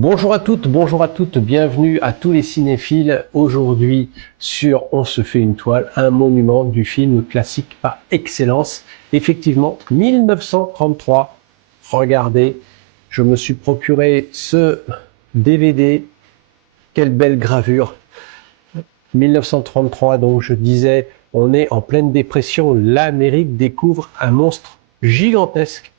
Bonjour à toutes, bienvenue à tous les cinéphiles. Aujourd'hui sur On se fait une toile, un monument du film classique par excellence. Effectivement, 1933. Regardez, je me suis procuré ce DVD. Quelle belle gravure. 1933, donc je disais, on est en pleine dépression. L'Amérique découvre un monstre gigantesque.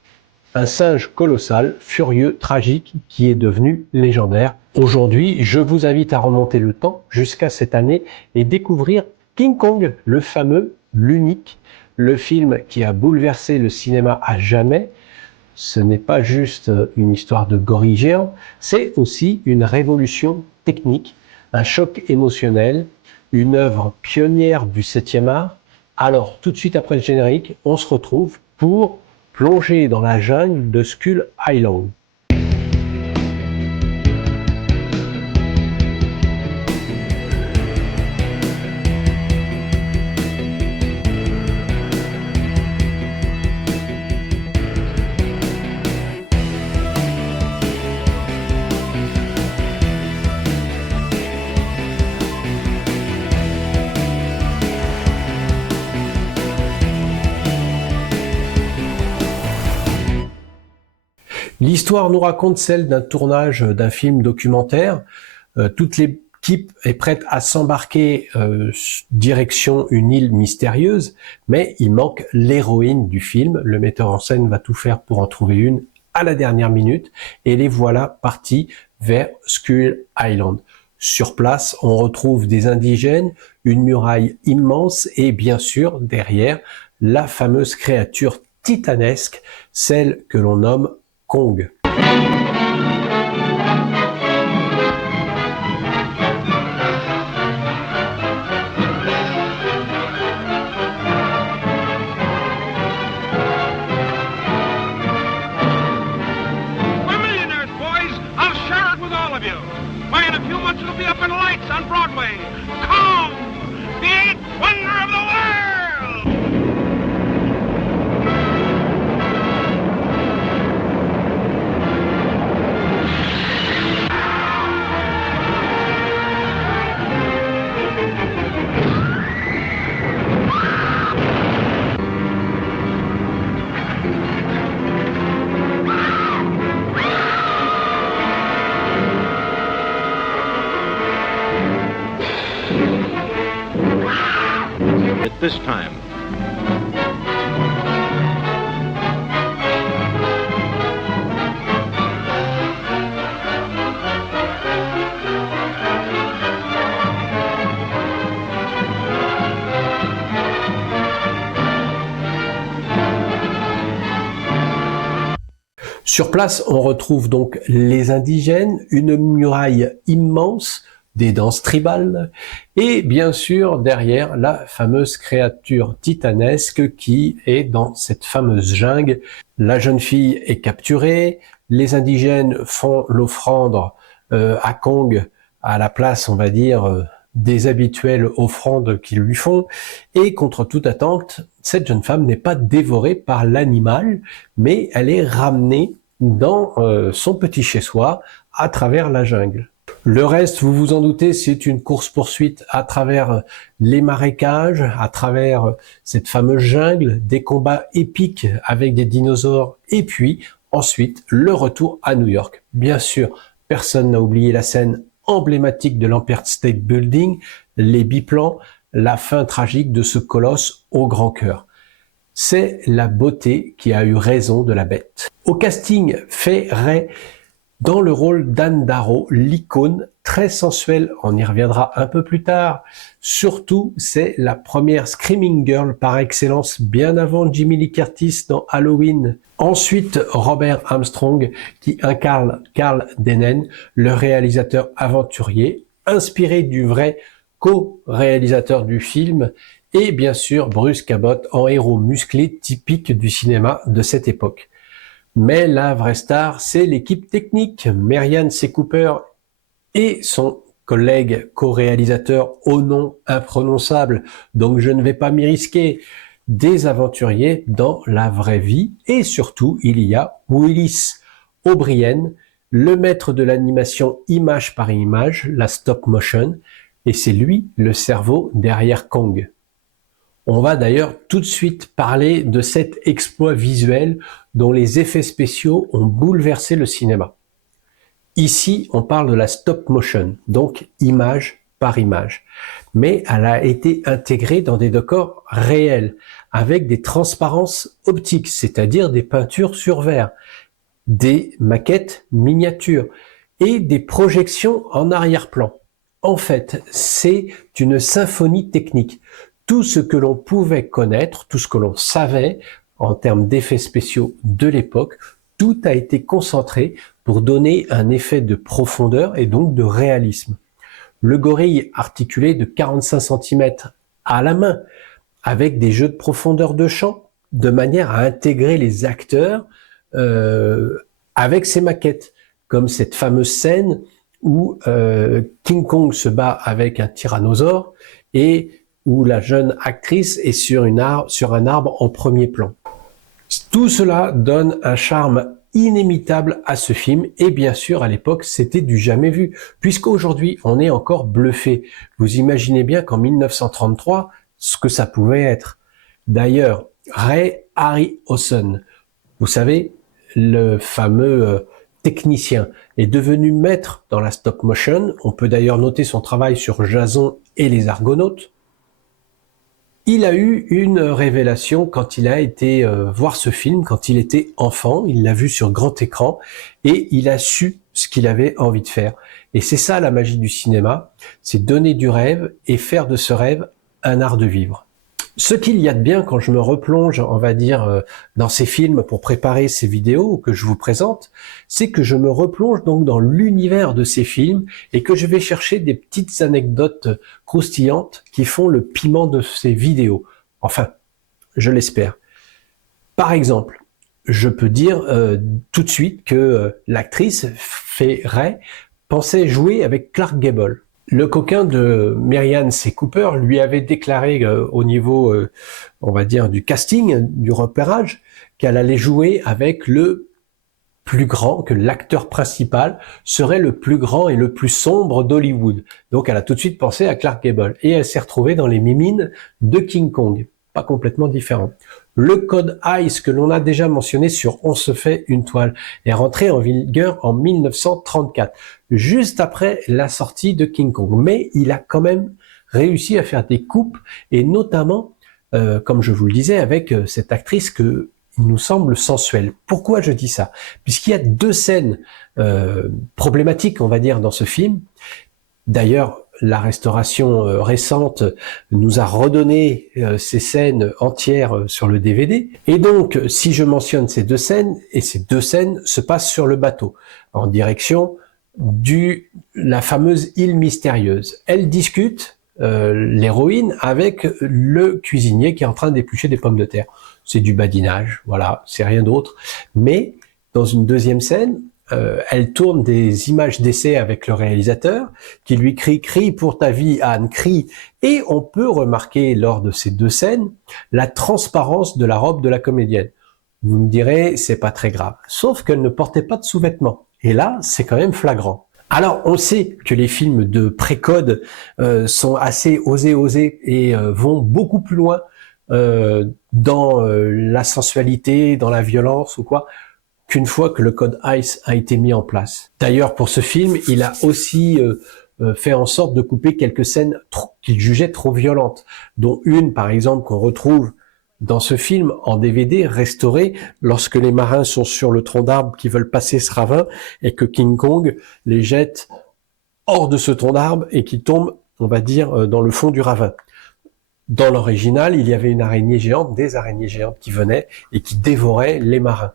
Un singe colossal, furieux, tragique, qui est devenu légendaire. Aujourd'hui, je vous invite à remonter le temps jusqu'à cette année et découvrir King Kong, le fameux, l'unique, le film qui a bouleversé le cinéma à jamais. Ce n'est pas juste une histoire de gorille géant, c'est aussi une révolution technique, un choc émotionnel, une œuvre pionnière du 7e art. Alors, tout de suite après le générique, on se retrouve pour plonger dans la jungle de Skull Island. L'histoire nous raconte celle d'un tournage d'un film documentaire. Toute l'équipe est prête à s'embarquer direction une île mystérieuse, mais il manque l'héroïne du film. Le metteur en scène va tout faire pour en trouver une à la dernière minute, et les voilà partis vers Skull Island. Sur place, on retrouve des indigènes, une muraille immense et bien sûr, derrière, la fameuse créature titanesque, celle que l'on nomme Kong. This time. Sur place, on retrouve donc les indigènes, une muraille immense, des danses tribales, et bien sûr derrière la fameuse créature titanesque qui est dans cette fameuse jungle. La jeune fille est capturée, les indigènes font l'offrande à Kong à la place, on va dire, des habituelles offrandes qu'ils lui font, et contre toute attente, cette jeune femme n'est pas dévorée par l'animal, mais elle est ramenée dans son petit chez-soi à travers la jungle. Le reste, vous vous en doutez, c'est une course-poursuite à travers les marécages, à travers cette fameuse jungle, des combats épiques avec des dinosaures, et puis ensuite le retour à New York. Bien sûr, personne n'a oublié la scène emblématique de l'Empire State Building, les biplans, la fin tragique de ce colosse au grand cœur. C'est la beauté qui a eu raison de la bête. Au casting, Fay Wray dans le rôle d'Anne Darrow, l'icône très sensuelle, on y reviendra un peu plus tard. Surtout, c'est la première Screaming Girl par excellence, bien avant Jamie Lee Curtis dans Halloween. Ensuite, Robert Armstrong qui incarne Carl Denner, le réalisateur aventurier, inspiré du vrai co-réalisateur du film, et bien sûr Bruce Cabot en héros musclé typique du cinéma de cette époque. Mais la vraie star, c'est l'équipe technique, Merian C. Cooper et son collègue co-réalisateur au nom imprononçable, donc je ne vais pas m'y risquer, des aventuriers dans la vraie vie, et surtout il y a Willis O'Brien, le maître de l'animation image par image, la stop motion, et c'est lui le cerveau derrière Kong. On va d'ailleurs tout de suite parler de cet exploit visuel dont les effets spéciaux ont bouleversé le cinéma. Ici, on parle de la stop motion, donc image par image. Mais elle a été intégrée dans des décors réels, avec des transparences optiques, c'est-à-dire des peintures sur verre, des maquettes miniatures et des projections en arrière-plan. En fait, c'est une symphonie technique. Tout ce que l'on pouvait connaître, tout ce que l'on savait en termes d'effets spéciaux de l'époque, tout a été concentré pour donner un effet de profondeur et donc de réalisme. Le gorille articulé de 45 cm à la main, avec des jeux de profondeur de champ, de manière à intégrer les acteurs avec ces maquettes, comme cette fameuse scène où King Kong se bat avec un tyrannosaure et où la jeune actrice est sur un arbre en premier plan. Tout cela donne un charme inimitable à ce film et bien sûr à l'époque c'était du jamais vu puisqu'aujourd'hui on est encore bluffé. Vous imaginez bien qu'en 1933 ce que ça pouvait être. D'ailleurs Ray Harryhausen, vous savez le fameux technicien, est devenu maître dans la stop motion. On peut d'ailleurs noter son travail sur Jason et les Argonautes. Il a eu une révélation quand il a été voir ce film, quand il était enfant, il l'a vu sur grand écran et il a su ce qu'il avait envie de faire. Et c'est ça la magie du cinéma, c'est donner du rêve et faire de ce rêve un art de vivre. Ce qu'il y a de bien quand je me replonge, on va dire, dans ces films pour préparer ces vidéos que je vous présente, c'est que je me replonge donc dans l'univers de ces films et que je vais chercher des petites anecdotes croustillantes qui font le piment de ces vidéos. Enfin, je l'espère. Par exemple, je peux dire tout de suite que l'actrice Fay Wray pensait jouer avec Clark Gable. Le coquin de Merian C. Cooper lui avait déclaré au niveau, on va dire, du casting, du repérage, qu'elle allait jouer avec le plus grand, que l'acteur principal serait le plus grand et le plus sombre d'Hollywood. Donc elle a tout de suite pensé à Clark Gable et elle s'est retrouvée dans les mimines de King Kong. Pas complètement différent. Le code ICE que l'on a déjà mentionné sur On se fait une toile est rentré en vigueur en 1934, juste après la sortie de King Kong. Mais il a quand même réussi à faire des coupes et notamment, comme je vous le disais, avec cette actrice que il nous semble sensuelle. Pourquoi je dis ça? Puisqu'il y a deux scènes problématiques, on va dire, dans ce film. D'ailleurs, la restauration récente nous a redonné ces scènes entières sur le DVD. Et donc, si je mentionne ces deux scènes, et ces deux scènes se passent sur le bateau, en direction la fameuse île mystérieuse. Elle discute, l'héroïne, avec le cuisinier qui est en train d'éplucher des pommes de terre. C'est du badinage, voilà, c'est rien d'autre. Mais, dans une deuxième scène, elle tourne des images d'essai avec le réalisateur qui lui crie « Crie pour ta vie, Anne, crie !» Et on peut remarquer lors de ces deux scènes la transparence de la robe de la comédienne. Vous me direz, c'est pas très grave. Sauf qu'elle ne portait pas de sous-vêtements. Et là, c'est quand même flagrant. Alors, on sait que les films de pré-code sont assez osés et vont beaucoup plus loin dans la sensualité, dans la violence ou quoi, qu'une fois que le code ICE a été mis en place. D'ailleurs, pour ce film, il a aussi fait en sorte de couper quelques scènes qu'il jugeait trop violentes, dont une, par exemple, qu'on retrouve dans ce film en DVD restauré, lorsque les marins sont sur le tronc d'arbre qui veulent passer ce ravin et que King Kong les jette hors de ce tronc d'arbre et qui tombent, on va dire, dans le fond du ravin. Dans l'original, il y avait une araignée géante, des araignées géantes qui venaient et qui dévoraient les marins.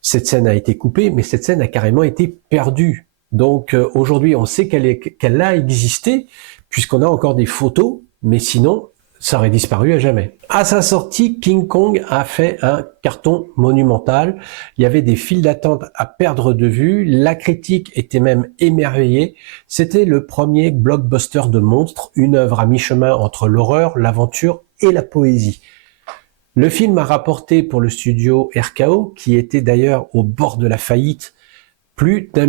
Cette scène a été coupée, mais cette scène a carrément été perdue. Donc aujourd'hui, on sait qu'elle a existé, puisqu'on a encore des photos, mais sinon, ça aurait disparu à jamais. À sa sortie, King Kong a fait un carton monumental. Il y avait des files d'attente à perdre de vue. La critique était même émerveillée. C'était le premier blockbuster de monstres, une œuvre à mi-chemin entre l'horreur, l'aventure et la poésie. Le film a rapporté pour le studio RKO, qui était d'ailleurs au bord de la faillite plus d'1,7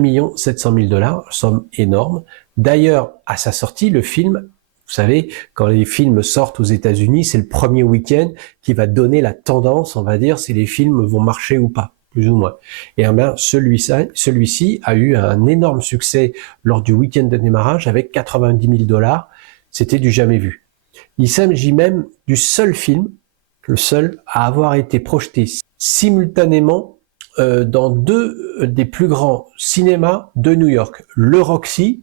million, somme énorme. D'ailleurs, à sa sortie, le film, vous savez, quand les films sortent aux États-Unis, c'est le premier week-end qui va donner la tendance, on va dire, si les films vont marcher ou pas, plus ou moins. Et bien, celui-ci a eu un énorme succès lors du week-end de démarrage avec 90 000 $. C'était du jamais vu. Il s'agit même du seul film, le seul à avoir été projeté simultanément dans deux des plus grands cinémas de New York, le Roxy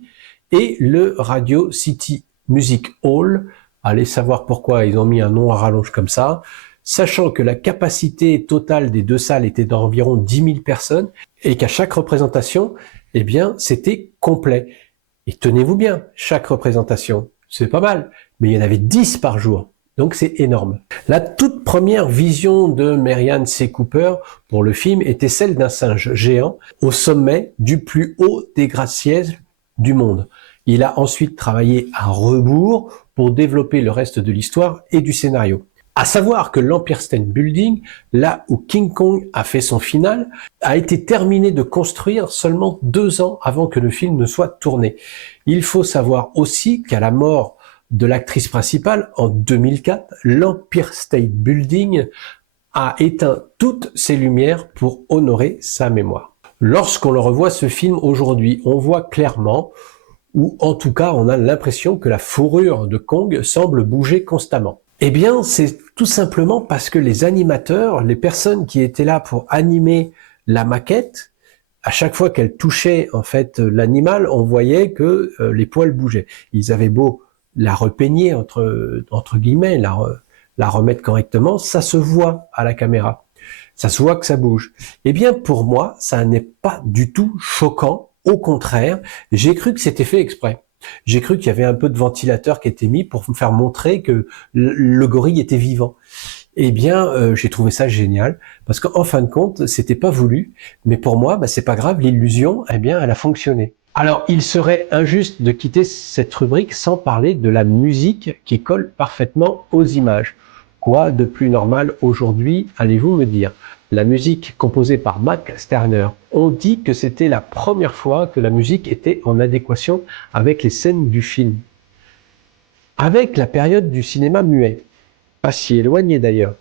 et le Radio City Music Hall. Allez savoir pourquoi ils ont mis un nom à rallonge comme ça, sachant que la capacité totale des deux salles était d'environ 10 000 personnes et qu'à chaque représentation, eh bien, c'était complet. Et tenez-vous bien, chaque représentation, c'est pas mal, mais il y en avait 10 par jour. Donc c'est énorme. La toute première vision de Merian C. Cooper pour le film était celle d'un singe géant au sommet du plus haut des gratte-ciels du monde. Il a ensuite travaillé à rebours pour développer le reste de l'histoire et du scénario. À savoir que l'Empire State Building, là où King Kong a fait son final, a été terminé de construire seulement 2 ans avant que le film ne soit tourné. Il faut savoir aussi qu'à la mort de l'actrice principale en 2004, l'Empire State Building a éteint toutes ses lumières pour honorer sa mémoire. Lorsqu'on le revoit ce film aujourd'hui, on voit clairement, ou en tout cas on a l'impression que la fourrure de Kong semble bouger constamment. Eh bien, c'est tout simplement parce que les animateurs, les personnes qui étaient là pour animer la maquette, à chaque fois qu'elle touchait en fait l'animal, on voyait que les poils bougeaient. Ils avaient beau la repeigner entre guillemets, la remettre correctement, ça se voit à la caméra. Ça se voit que ça bouge. Eh bien, pour moi, ça n'est pas du tout choquant. Au contraire, j'ai cru que c'était fait exprès. J'ai cru qu'il y avait un peu de ventilateur qui était mis pour me faire montrer que le gorille était vivant. Eh bien, j'ai trouvé ça génial parce qu'en fin de compte, c'était pas voulu, mais pour moi, c'est pas grave, l'illusion, eh bien, elle a fonctionné. Alors, il serait injuste de quitter cette rubrique sans parler de la musique qui colle parfaitement aux images. Quoi de plus normal aujourd'hui, allez-vous me dire? La musique composée par Max Steiner. On dit que c'était la première fois que la musique était en adéquation avec les scènes du film. Avec la période du cinéma muet. Pas si éloigné d'ailleurs.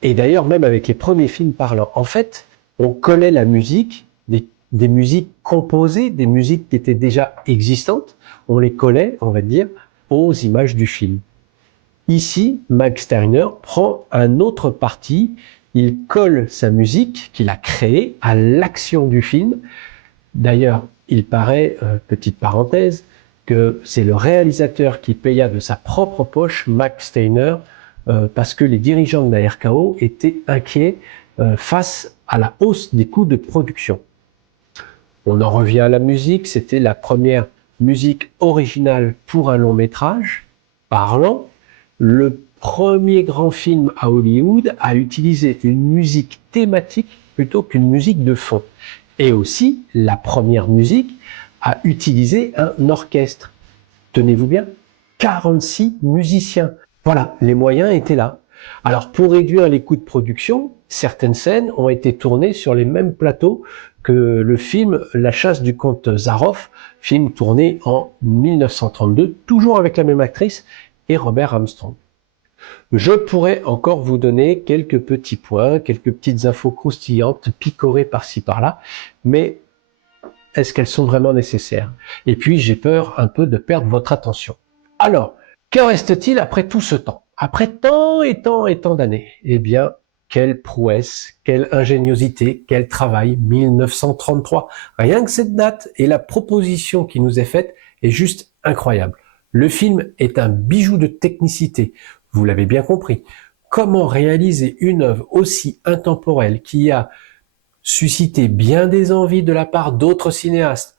Et d'ailleurs même avec les premiers films parlants. En fait, on collait la musique, des musiques composées, des musiques qui étaient déjà existantes, on les collait, on va dire, aux images du film. Ici, Max Steiner prend un autre parti, il colle sa musique qu'il a créée à l'action du film. D'ailleurs, il paraît, petite parenthèse, que c'est le réalisateur qui paya de sa propre poche Max Steiner parce que les dirigeants de la RKO étaient inquiets face à la hausse des coûts de production. On en revient à la musique, c'était la première musique originale pour un long métrage parlant. Le premier grand film à Hollywood a utilisé une musique thématique plutôt qu'une musique de fond. Et aussi, la première musique a utilisé un orchestre. Tenez-vous bien, 46 musiciens. Voilà, les moyens étaient là. Alors, pour réduire les coûts de production, certaines scènes ont été tournées sur les mêmes plateaux que le film La chasse du comte Zaroff, film tourné en 1932, toujours avec la même actrice et Robert Armstrong. Je pourrais encore vous donner quelques petits points, quelques petites infos croustillantes, picorées par-ci par-là, mais est-ce qu'elles sont vraiment nécessaires? Et puis j'ai peur un peu de perdre votre attention. Alors, que reste-t-il après tout ce temps? Après tant et tant et tant d'années? Eh bien, quelle prouesse, quelle ingéniosité, quel travail, 1933. Rien que cette date et la proposition qui nous est faite est juste incroyable. Le film est un bijou de technicité, vous l'avez bien compris. Comment réaliser une œuvre aussi intemporelle qui a suscité bien des envies de la part d'autres cinéastes?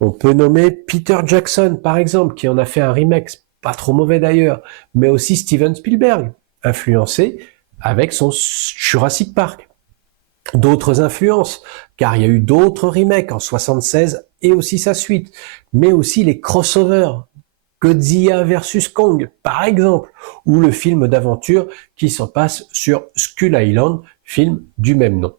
On peut nommer Peter Jackson, par exemple, qui en a fait un remake, pas trop mauvais d'ailleurs, mais aussi Steven Spielberg, influencé avec son Jurassic Park. D'autres influences, car il y a eu d'autres remakes en 76 et aussi sa suite, mais aussi les crossovers, Godzilla vs Kong, par exemple, ou le film d'aventure qui s'en passe sur Skull Island, film du même nom.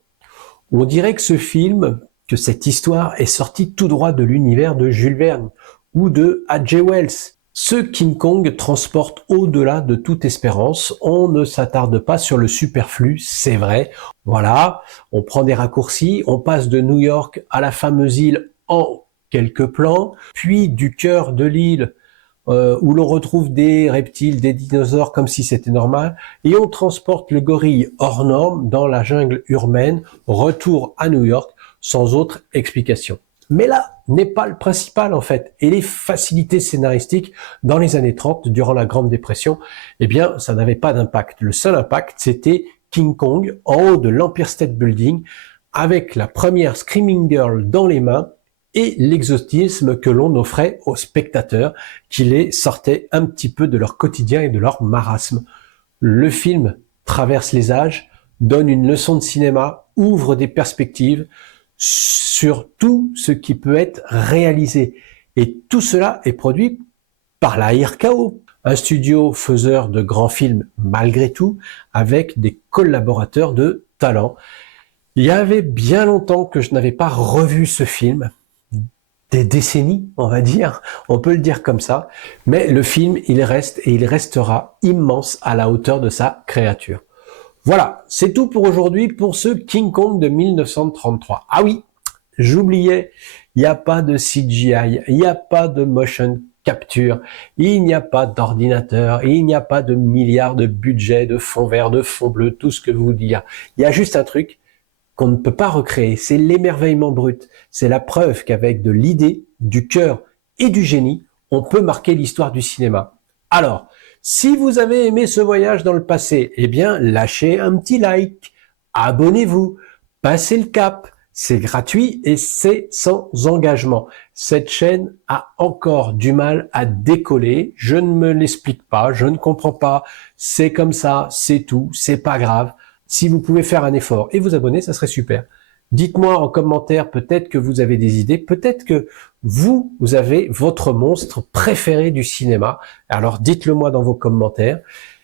On dirait que ce film que cette histoire est sortie tout droit de l'univers de Jules Verne ou de H.G. Wells. Ce King Kong transporte au-delà de toute espérance. On ne s'attarde pas sur le superflu, c'est vrai. Voilà, on prend des raccourcis, on passe de New York à la fameuse île en quelques plans, puis du cœur de l'île où l'on retrouve des reptiles, des dinosaures comme si c'était normal, et on transporte le gorille hors norme dans la jungle urbaine, retour à New York, sans autre explication. Mais là n'est pas le principal en fait, et les facilités scénaristiques dans les années 30, durant la Grande Dépression, eh bien ça n'avait pas d'impact. Le seul impact c'était King Kong en haut de l'Empire State Building, avec la première Screaming Girl dans les mains, et l'exotisme que l'on offrait aux spectateurs qui les sortaient un petit peu de leur quotidien et de leur marasme. Le film traverse les âges, donne une leçon de cinéma, ouvre des perspectives sur tout ce qui peut être réalisé. Et tout cela est produit par la RKO, un studio faiseur de grands films malgré tout, avec des collaborateurs de talent. Il y avait bien longtemps que je n'avais pas revu ce film, des décennies, on va dire, on peut le dire comme ça, mais le film, il reste et il restera immense à la hauteur de sa créature. Voilà, c'est tout pour aujourd'hui pour ce King Kong de 1933. Ah oui, j'oubliais, il n'y a pas de CGI, il n'y a pas de motion capture, il n'y a pas d'ordinateur, il n'y a pas de milliards de budget, de fond vert, de fond bleu, tout ce que vous dites. Il y a juste un truc qu'on ne peut pas recréer, c'est l'émerveillement brut. C'est la preuve qu'avec de l'idée, du cœur et du génie, on peut marquer l'histoire du cinéma. Alors, si vous avez aimé ce voyage dans le passé, eh bien, lâchez un petit like, abonnez-vous, passez le cap, c'est gratuit et c'est sans engagement. Cette chaîne a encore du mal à décoller, je ne me l'explique pas, je ne comprends pas, c'est comme ça, c'est tout, c'est pas grave. Si vous pouvez faire un effort et vous abonner, ça serait super. Dites-moi en commentaire, peut-être que vous avez des idées, peut-être que vous avez votre monstre préféré du cinéma. Alors dites-le moi dans vos commentaires.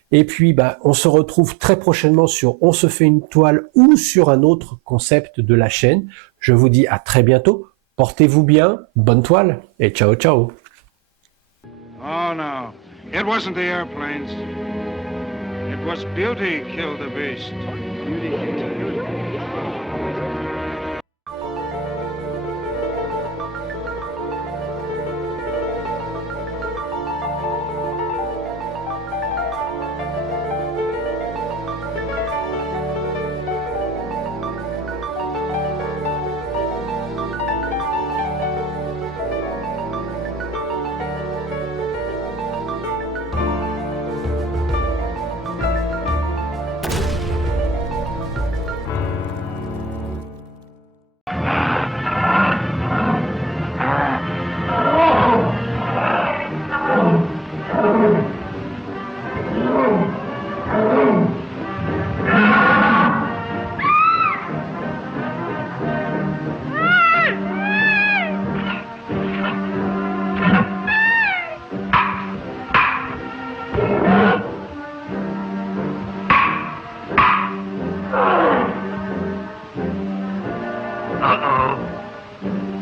Et puis, on se retrouve très prochainement sur On se fait une toile ou sur un autre concept de la chaîne. Je vous dis à très bientôt. Portez-vous bien, bonne toile et ciao ciao. Oh no, it wasn't the airplanes. It was beauty killed the beast. Beauty killed the beast. Uh-oh.